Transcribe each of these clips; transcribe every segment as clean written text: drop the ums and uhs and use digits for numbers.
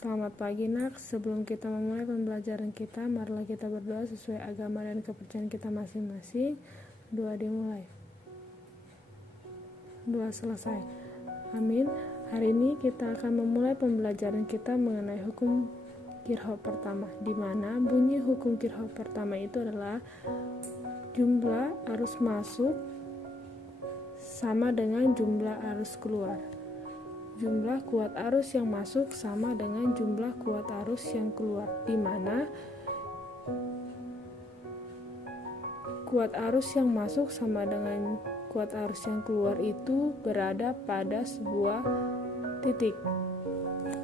Selamat pagi nak, sebelum kita memulai pembelajaran kita, marilah kita berdoa sesuai agama dan kepercayaan kita masing-masing. Doa dimulai. Doa selesai. Amin. Hari ini kita akan memulai pembelajaran kita mengenai hukum Kirchhoff pertama, di mana bunyi hukum Kirchhoff pertama itu adalah jumlah arus masuk sama dengan jumlah arus keluar. Jumlah kuat arus yang masuk sama dengan jumlah kuat arus yang keluar, di mana kuat arus yang masuk sama dengan kuat arus yang keluar itu berada pada sebuah titik.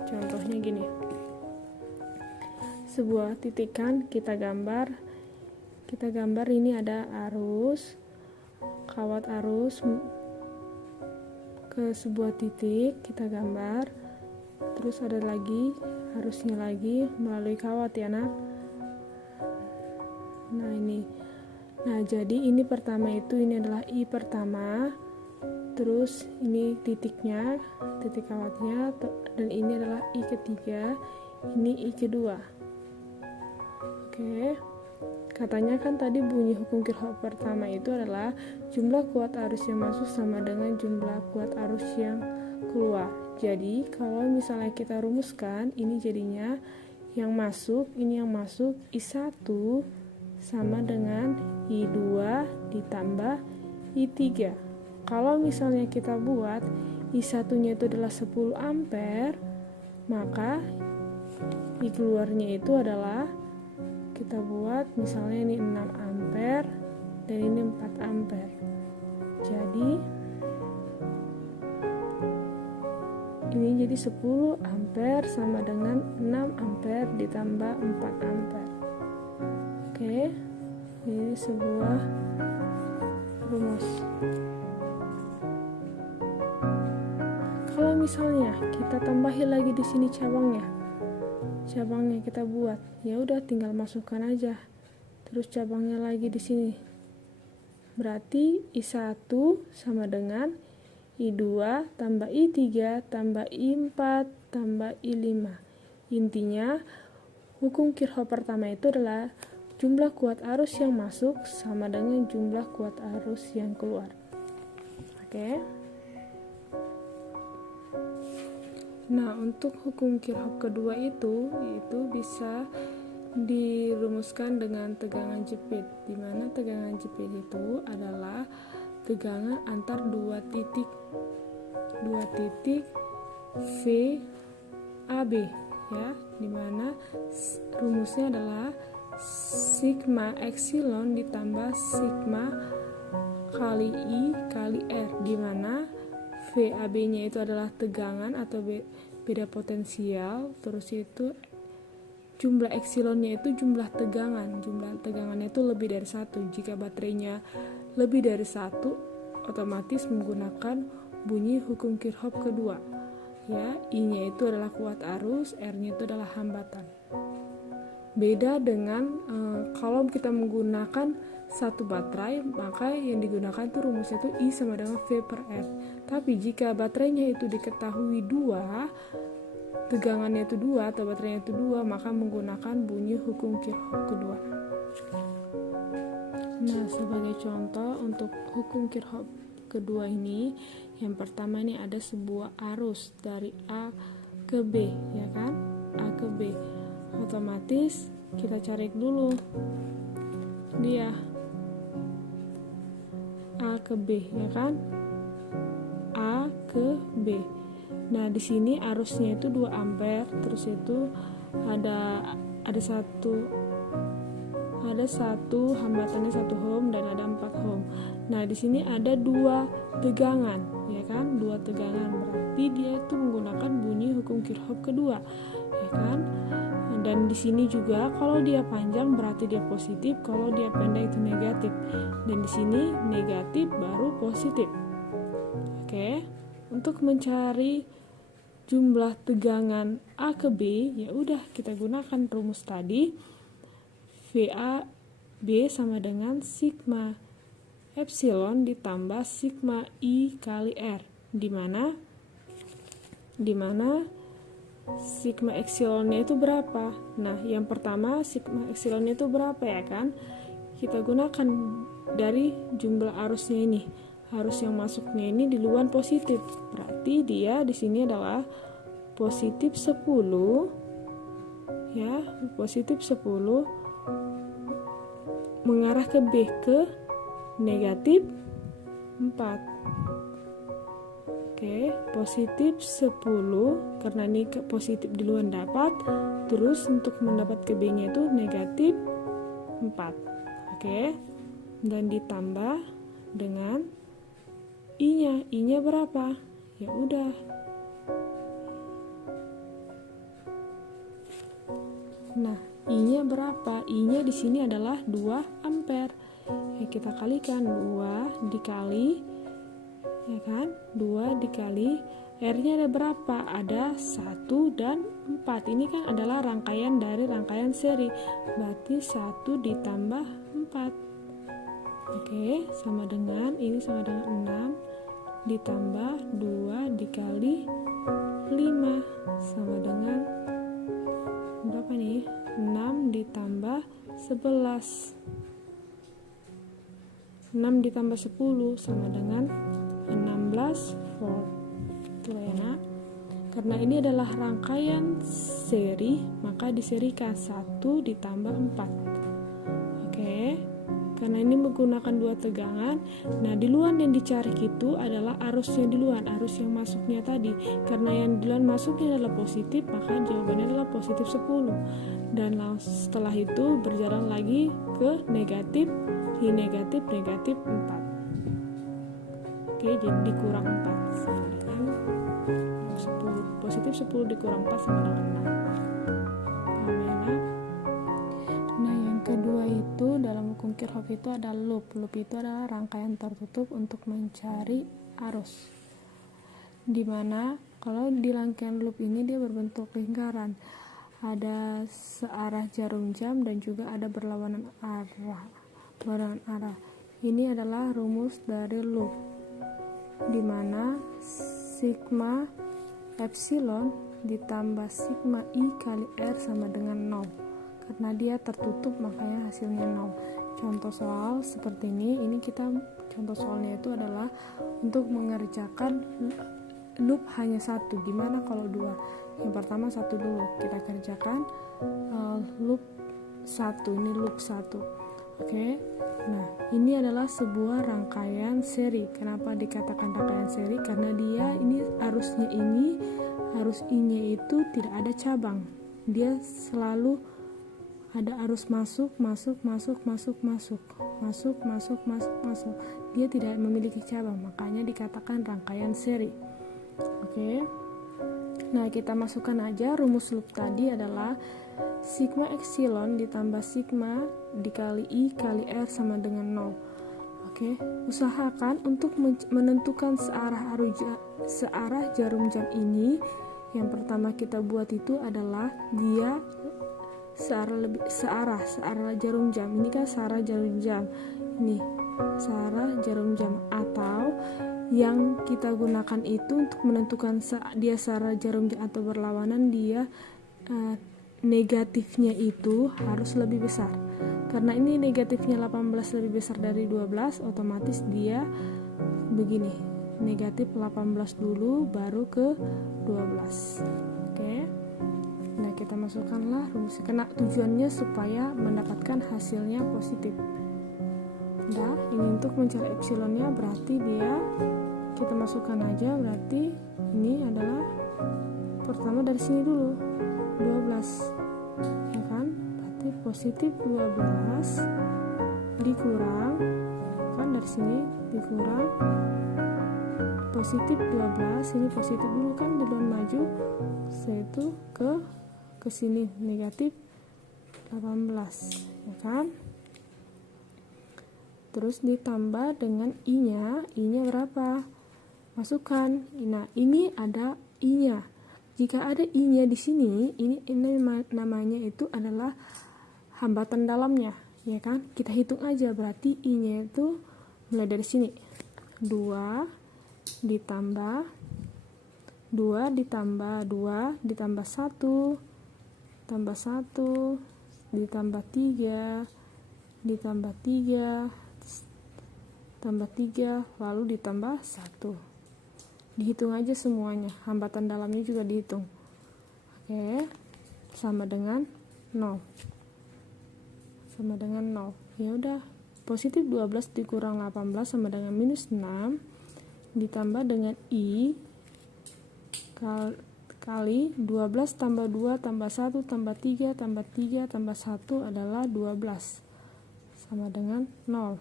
Contohnya gini, sebuah titik kan kita gambar ini ada arus, kawat arus ke sebuah titik kita gambar, terus ada lagi arusnya lagi melalui kawat ya nak. Nah jadi ini pertama itu ini adalah I pertama, terus ini titiknya, titik kawatnya, dan ini adalah I ketiga, ini I kedua. Oke. Katanya kan tadi bunyi hukum Kirchhoff pertama itu adalah jumlah kuat arus yang masuk sama dengan jumlah kuat arus yang keluar. Jadi kalau misalnya kita rumuskan, ini jadinya yang masuk, ini yang masuk I1 sama dengan I2 ditambah I3. Kalau misalnya kita buat I1 nya itu adalah 10 ampere, maka I keluarnya itu adalah, kita buat misalnya ini 6 ampere dan ini 4 ampere. Jadi ini jadi 10 ampere sama dengan 6 ampere ditambah 4 ampere. Oke, ini sebuah rumus. Kalau misalnya kita tambahin lagi di sini cabangnya kita buat, ya udah tinggal masukkan aja terus cabangnya lagi di sini. Berarti I1 sama dengan I2 tambah I3 tambah I4 tambah I5. Intinya hukum Kirchhoff pertama itu adalah jumlah kuat arus yang masuk sama dengan jumlah kuat arus yang keluar. Oke. Nah, untuk hukum Kirchhoff kedua itu bisa dirumuskan dengan tegangan jepit, di mana tegangan jepit itu adalah tegangan antar dua titik VAB ya, di mana rumusnya adalah sigma epsilon ditambah sigma kali I kali R, di mana VAB-nya itu adalah tegangan atau beda potensial, terus itu jumlah epsilonnya itu jumlah tegangannya itu lebih dari 1. Jika baterainya lebih dari 1, otomatis menggunakan bunyi hukum Kirchhoff kedua ya. I-nya itu adalah kuat arus, R-nya itu adalah hambatan. Beda dengan kalau kita menggunakan satu baterai, maka yang digunakan itu rumusnya itu I sama dengan V per R. Tapi jika baterainya itu diketahui 2, tegangannya itu 2 atau baterainya itu 2, maka menggunakan bunyi hukum Kirchhoff kedua. Nah, sebagai contoh untuk hukum Kirchhoff kedua ini, yang pertama ini ada sebuah arus dari A ke B ya kan, A ke B. Otomatis kita cari dulu dia A ke B ya kan, A ke B. Nah, di sini arusnya itu 2 ampere, terus itu ada satu hambatannya 1 ohm dan ada 4 ohm. Nah, di sini ada 2 tegangan ya kan, 2 tegangan, berarti dia itu menggunakan bunyi hukum Kirchhoff kedua ya kan. Dan di sini juga kalau dia panjang berarti dia positif, kalau dia pendek itu negatif. Dan di sini negatif baru positif. Oke. Untuk mencari jumlah tegangan A ke B, ya udah kita gunakan rumus tadi. VAB sama dengan sigma epsilon ditambah sigma I kali R, di mana sigma epsilonnya itu berapa. Nah, yang pertama sigma epsilonnya itu berapa ya kan? Kita gunakan dari jumlah arusnya ini. Arus yang masuknya ini di luar positif. Berarti dia di sini adalah positif 10 ya, positif 10 mengarah ke B ke negatif 4. Oke, positif 10 karena ini ke positif di luar dapat, terus untuk mendapat ke B-nya itu negatif 4. Oke. Dan ditambah dengan I-nya. I-nya berapa? Ya udah. Nah, I-nya berapa? I-nya di sini adalah 2 ampere. Ya, kita kalikan 2 dikali, ya kan? 2 dikali R-nya ada berapa? Ada 1 dan 4. Ini kan adalah rangkaian dari rangkaian seri. Berarti 1 ditambah 4. Oke, sama dengan ini sama dengan 6 ditambah 2 dikali 5 sama dengan berapa nih? 6 ditambah 11. 6 ditambah 10 sama dengan 16 volt. Itu ya nak. Karena ini adalah rangkaian seri, maka diserikan 1 ditambah 4. Oke. Karena ini menggunakan 2 tegangan. Nah, di luar yang dicari itu adalah arusnya di luar, arus yang masuknya tadi. Karena yang di luar masuknya adalah positif, maka jawabannya adalah positif 10. Dan setelah itu berjalan lagi ke negatif, di negatif 4. Oke, jadi dikurang 4 sama dengan 10. Positif 10 dikurang 4 sama dengan 6. Paham ya, nak? Nah, yang kedua itu dalam hukum Kirchhoff itu ada loop. Loop itu adalah rangkaian tertutup untuk mencari arus. Dimana kalau di rangkaian loop ini dia berbentuk lingkaran. Ada searah jarum jam dan juga ada berlawanan arah. Ini adalah rumus dari loop, dimana sigma epsilon ditambah sigma I kali R sama dengan 0. Karena dia tertutup makanya hasilnya 0. Contoh soal seperti ini kita contoh soalnya itu adalah untuk mengerjakan loop hanya satu. Gimana kalau 2? Yang pertama 1 dulu. Kita kerjakan loop 1. Ini loop 1. Oke. Nah, ini adalah sebuah rangkaian seri. Kenapa dikatakan rangkaian seri? Karena dia ini arusnya ini, arus I-nya itu tidak ada cabang. Dia selalu ada arus masuk. Dia tidak memiliki cabang, makanya dikatakan rangkaian seri. Oke. Nah, kita masukkan aja rumus loop tadi adalah sigma epsilon ditambah sigma dikali I kali R sama dengan 0. Oke, usahakan untuk menentukan searah jarum jam ini. Yang pertama kita buat itu adalah dia searah jarum jam. Ini kan searah jarum jam. Ini searah jarum jam, atau yang kita gunakan itu untuk menentukan dia searah jarum jam atau berlawanan, dia negatifnya itu harus lebih besar. Karena ini negatifnya 18 lebih besar dari 12, otomatis dia begini. Negatif 18 dulu baru ke 12. Oke. Nah, kita masukkanlah rumus. Karena tujuannya supaya mendapatkan hasilnya positif. Nah, ini untuk mencari epsilonnya, berarti dia kita masukkan aja, berarti ini adalah pertama dari sini dulu 12, ya kan? Berarti positif 12 dikurang, kan dari sini dikurang positif 12, ini positif dulu kan di luar maju, yaitu ke sini negatif 18, ya kan? Terus ditambah dengan I-nya berapa? Masukkan. Nah, ini ada I-nya. Jika ada I-nya di sini, ini namanya itu adalah hambatan dalamnya, ya kan? Kita hitung aja, berarti I-nya itu mulai dari sini. 2 ditambah 2 ditambah 2 ditambah 1 tambah 1 ditambah 3 ditambah 3 tambah 3 lalu ditambah 1. Dihitung aja semuanya, hambatan dalamnya juga dihitung. Oke, sama dengan 0. Sama dengan 0. Ya udah, positif 12 dikurang 18 sama dengan minus 6 ditambah dengan I kali 12 tambah 2 tambah 1 tambah 3 tambah 3 tambah 1 adalah 12 sama dengan 0.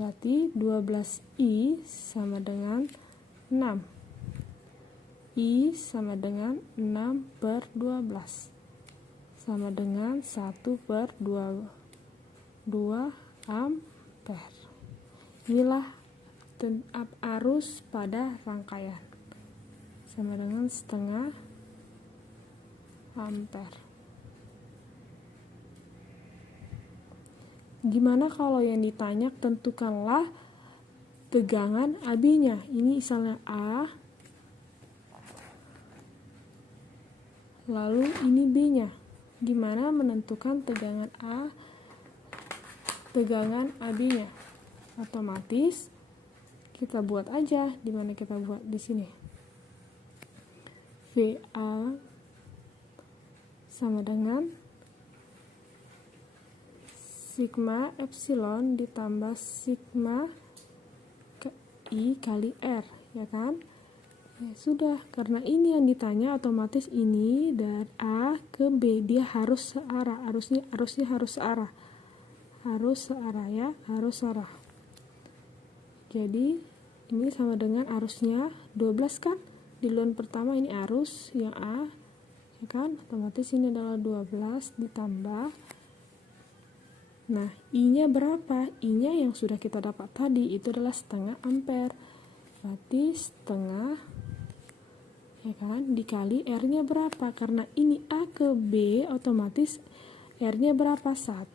Berarti 12I sama dengan 6. I sama dengan 6 per 12 sama dengan 1 per 2 ampere. Inilah arus pada rangkaian sama dengan setengah ampere. Gimana kalau yang ditanya tentukanlah tegangan AB-nya. Ini misalnya A, lalu ini B-nya. Gimana menentukan tegangan A, tegangan AB-nya? Otomatis kita buat aja. Di mana kita buat? Di sini. VA sama dengan sigma epsilon ditambah sigma I kali R, ya kan? Ya sudah, karena ini yang ditanya, otomatis ini dari A ke B dia harus searah, arusnya harus searah. Harus searah ya, harus searah. Jadi ini sama dengan arusnya 12 kan? Di lon pertama ini arus yang A, ya kan? Otomatis ini adalah 12 ditambah. Nah, I-nya berapa? I-nya yang sudah kita dapat tadi itu adalah setengah ampere. Berarti setengah, ya kan, dikali R-nya berapa? Karena ini A ke B, otomatis R-nya berapa? 1,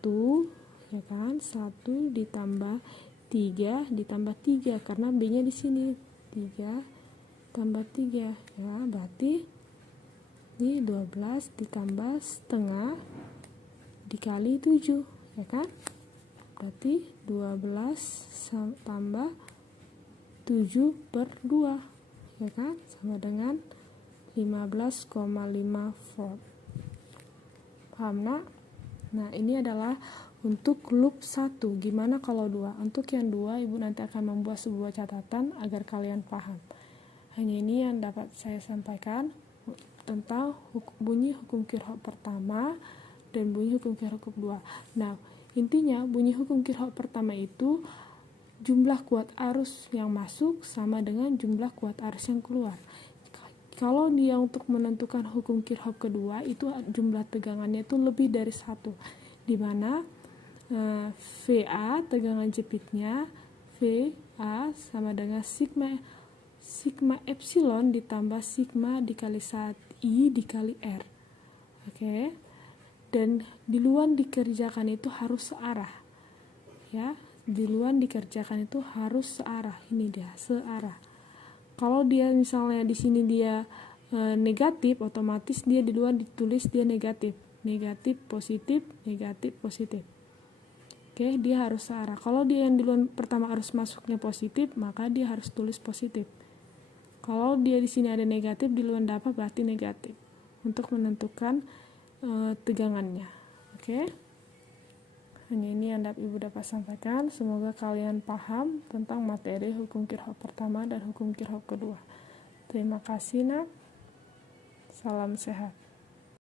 ya kan? 1 ditambah 3 ditambah 3 karena B-nya di sini. 3 tambah 3, ya, berarti di 12 ditambah setengah dikali 7, ya kan? Berarti 12 tambah 7 per 2, ya kan? Sama dengan 15,5 volt. Paham, nak? Nah, ini adalah untuk loop 1. Gimana kalau 2? Untuk yang 2, Ibu nanti akan membuat sebuah catatan agar kalian paham. Hanya ini yang dapat saya sampaikan tentang bunyi hukum Kirchhoff pertama dan bunyi hukum Kirchhoff kedua. Nah, intinya bunyi hukum Kirchhoff pertama itu jumlah kuat arus yang masuk sama dengan jumlah kuat arus yang keluar. Kalau dia untuk menentukan hukum Kirchhoff kedua itu jumlah tegangannya itu lebih dari 1, di mana VA tegangan jepitnya VA sama dengan sigma epsilon ditambah sigma dikali 1 I dikali R. Oke. Dan diluan dikerjakan itu harus searah. Ya, diluan dikerjakan itu harus searah. Ini dia, searah. Kalau dia misalnya di sini dia negatif, otomatis dia di luar ditulis dia negatif. Negatif, positif, negatif, positif. Oke, dia harus searah. Kalau dia yang di luar pertama harus masuknya positif, maka dia harus tulis positif. Kalau dia di sini ada negatif, di luar dapat berarti negatif untuk menentukan tegangannya. Oke. Hanya ini yang Ibu dapat sampaikan. Semoga kalian paham tentang materi hukum Kirchhoff pertama dan hukum Kirchhoff kedua. Terima kasih, nak. Salam sehat.